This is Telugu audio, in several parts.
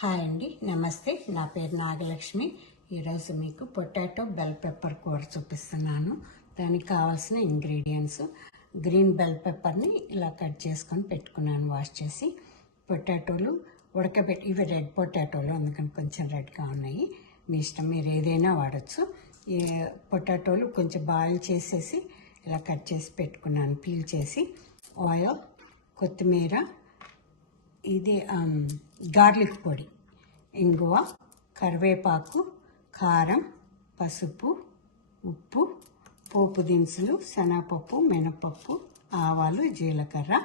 హాయ్ అండి, నమస్తే. నా పేరు నాగలక్ష్మి. ఈరోజు మీకు పొటాటో బెల్ పెప్పర్ కూర చూపిస్తున్నాను. దానికి కావాల్సిన ఇంగ్రీడియంట్స్: గ్రీన్ బెల్ పెప్పర్ని ఇలా కట్ చేసుకొని పెట్టుకున్నాను, వాష్ చేసి. పొటాటోలు ఉడకబెట్టి, ఇవి రెడ్ పొటాటోలు, అందుకని కొంచెం రెడ్గా ఉన్నాయి. మీ ఇష్టం, మీరు ఏదైనా వాడచ్చు. ఈ పొటాటోలు కొంచెం బాయిల్ చేసేసి ఇలా కట్ చేసి పెట్టుకున్నాను, పీల్ చేసి. ఆయిల్, కొత్తిమీర, ఇది గార్లిక్ పొడి, ఇంగువ, కరివేపాకు, కారం, పసుపు, ఉప్పు, పోపు దినుసులు, శనగపప్పు, మినపప్పు, ఆవాలు, జీలకర్ర,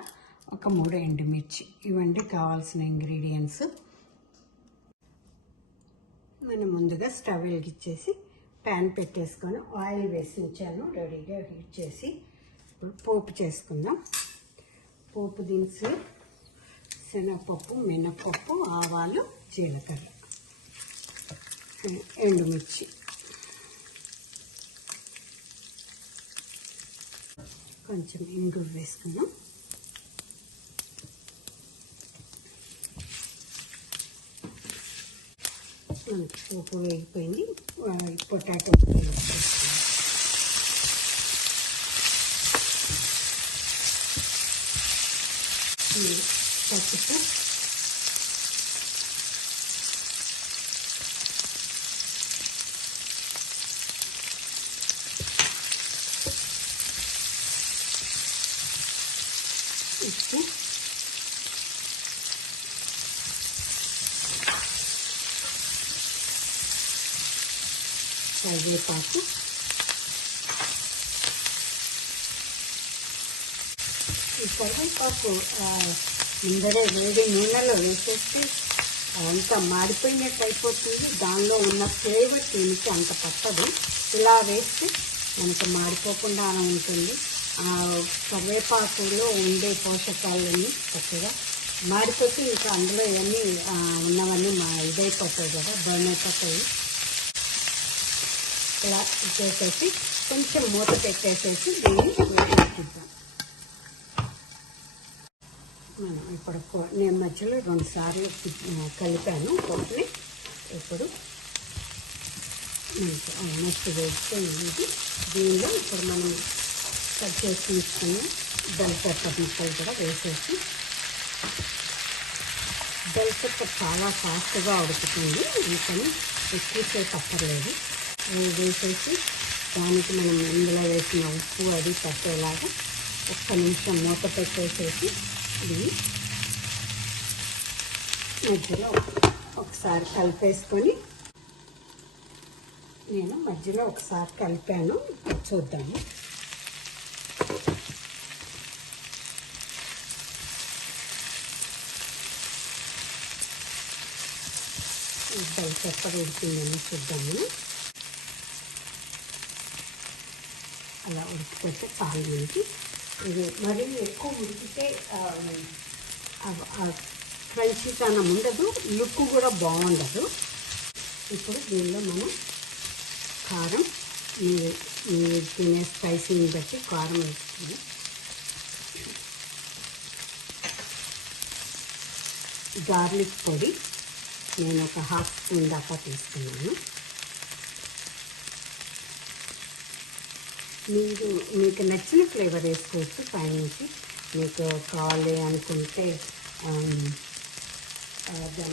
ఒక 3 ఎండుమిర్చి. ఇవన్నీ కావాల్సిన ఇంగ్రీడియంట్స్. మనం ముందుగా స్టవ్ వెలిగించేసి ప్యాన్ పెట్టేసుకొని ఆయిల్ వేసి ఉంచాను, రెడీగా హీట్ చేసి. ఇప్పుడు పోపు చేసుకుందాం. పోపు దినుసులు, శనగపప్పు, మినపప్పు, ఆవాలు, జీలకర్ర, ఎండుమిర్చి, కొంచెం ఇంగువ వేసుకుందాం. పోపు వేగిపోయింది. పొటాటో పసుపు, ఉప్పు, కరివేపాకు, ఈ కరివేపాకు ముందరే వేడి నూనెలో వేసేస్తే అంత మాడిపోయినట్టు అయిపోతుంది. దానిలో ఉన్న ఫ్లేవర్ దీనికి అంత పట్టదు. ఇలా వేస్తే మనకు మాడిపోకుండా ఉంటుంది. కరివేపాకులో ఉండే పోషకాలన్నీ చక్కగా మాడిపోతే ఇంకా అందులో ఇవన్నీ ఉన్నవన్నీ ఇదైపోతాయి కదా, బర్న్ అయిపోతాయి. ఇలా చేసేసి కొంచెం మూత పెట్టేసేసి దీన్ని వేసేద్దాం. మనం ఇప్పుడు నేను మధ్యలో 2 సార్లు కలిపాను పప్పుని. ఇప్పుడు ఆల్మోస్ట్ వేస్తే దీనిలో ఇప్పుడు మనం కట్ చేసి తీసుకున్న బెల్ పెప్పర్ ముక్కలు కూడా వేసేసి, బెల్ పెప్పర్ చాలా ఫాస్ట్గా ఉడుకుతుంది, అందుకని ఎక్కువసేపు అక్కర్లేదు. వేసేసి దానికి మనం ఇందులో వేసిన ఉప్పు అది పట్టేలాగా 1 నిమిషం మూత పెట్టేసేసి ఇది మధ్యలో ఒకసారి కలిపేసుకొని, నేను మధ్యలో ఒకసారి కలిపాను, చూద్దాము. బెల్ పెప్పర్ ఉడికిందని చూద్దాము. అలా ఉడికిపోతే పాలు మనకి, ఇది మరీ ఎక్కువ ఉడికితే క్రంచీతనం ఉండదు, లుక్ కూడా బాగుండదు. ఇప్పుడు దీనిలో మనం కారం, మీరు తినే స్పైసీని బట్టి కారం వేస్తుంది. గార్లిక్ పొడి నేను ఒక 1/2 స్పూన్ దాకా తీసుకున్నాను. మీకు నచ్చిన ఫ్లేవర్ వేసుకోవచ్చు పైనుంచి. మీకు కావాలి అనుకుంటే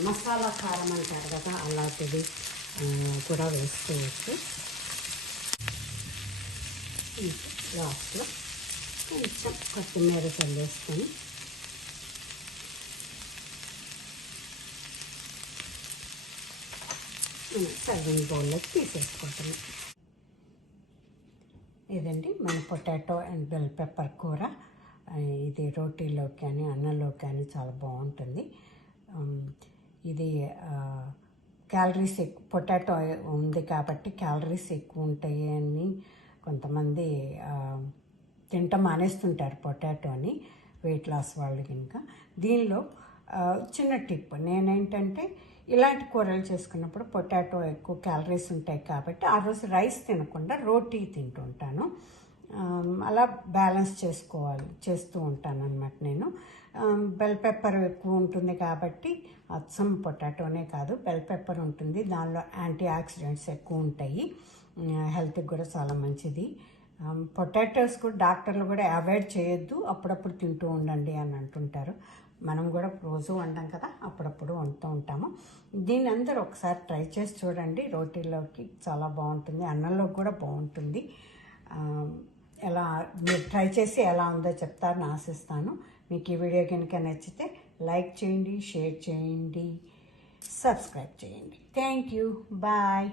మసాలా కారం అంటారు కదా, అలాంటిది కూడా వేసుకోవచ్చు. లాస్ట్లో కొంచెం కొత్తిమీర చల్లేసుకొని సర్వింగ్ బౌల్లోకి తీసేసుకుంటాము. ఇదండి మన పొటాటో అండ్ బెల్ పెప్పర్ కూర. ఇది రోటీలోకి కానీ అన్నంలోకి కానీ చాలా బాగుంటుంది. ఇది క్యాలరీస్ ఎక్కువ, పొటాటో ఉంది కాబట్టి క్యాలరీస్ ఎక్కువ ఉంటాయి అని కొంతమంది తింటాం మానేస్తుంటారు పొటాటోని, వెయిట్ లాస్ వాళ్ళు. ఇంకా దీనిలో చిన్న టిప్ నేనేంటంటే, ఇలాంటి కూరలు చేసుకున్నప్పుడు పొటాటో ఎక్కువ క్యాలరీస్ ఉంటాయి కాబట్టి ఆ రోజు రైస్ తినకుండా రోటీ తింటుంటాను. అలా బ్యాలెన్స్ చేస్తూ ఉంటాను అన్నమాట నేను. బెల్ పెప్పర్ ఎక్కువ ఉంటుంది కాబట్టి అచ్చం పొటాటోనే కాదు, బెల్ పెప్పర్ ఉంటుంది, దానిలో యాంటీ ఆక్సిడెంట్స్ ఎక్కువ ఉంటాయి, హెల్త్కి కూడా చాలా మంచిది. పొటాటోస్ కూడా డాక్టర్లు కూడా అవాయిడ్ చేయొద్దు, అప్పుడప్పుడు తింటూ ఉండండి అని అంటుంటారు. మనం కూడా రోజు వండాం కదా, అప్పుడప్పుడు వండుతూ ఉంటాము. దీన్ని అందరూ ఒకసారి ట్రై చేసి చూడండి, రోటీలోకి చాలా బాగుంటుంది, అన్నంలోకి కూడా బాగుంటుంది. ఎలా మీరు ట్రై చేసి ఎలా ఉందో చెప్తారని ఆశిస్తాను. మీకు ఈ వీడియో కనుక నచ్చితే లైక్ చేయండి, షేర్ చేయండి, సబ్స్క్రైబ్ చేయండి. Thank you, bye.